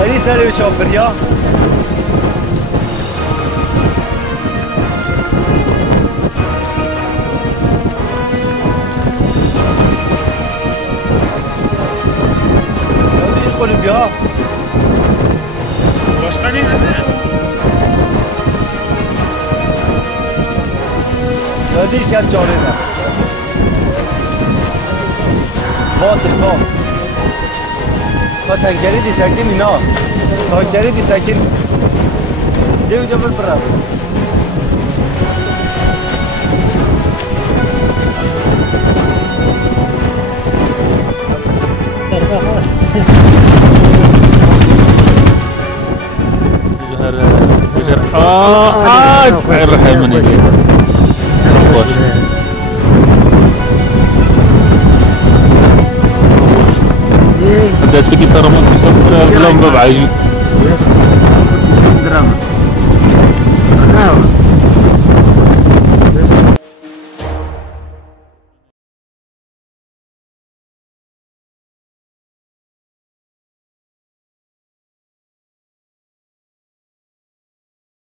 هذه سالي وتشوفر يا هذه القلب يا واش قاعدين هذه ايش كانت جارينا باطل تنکری دی سکین اینا تنکری دی سکین دیو جبل برا جهر الرحمن يجي ada sekitar mungkin sampai 15 drama.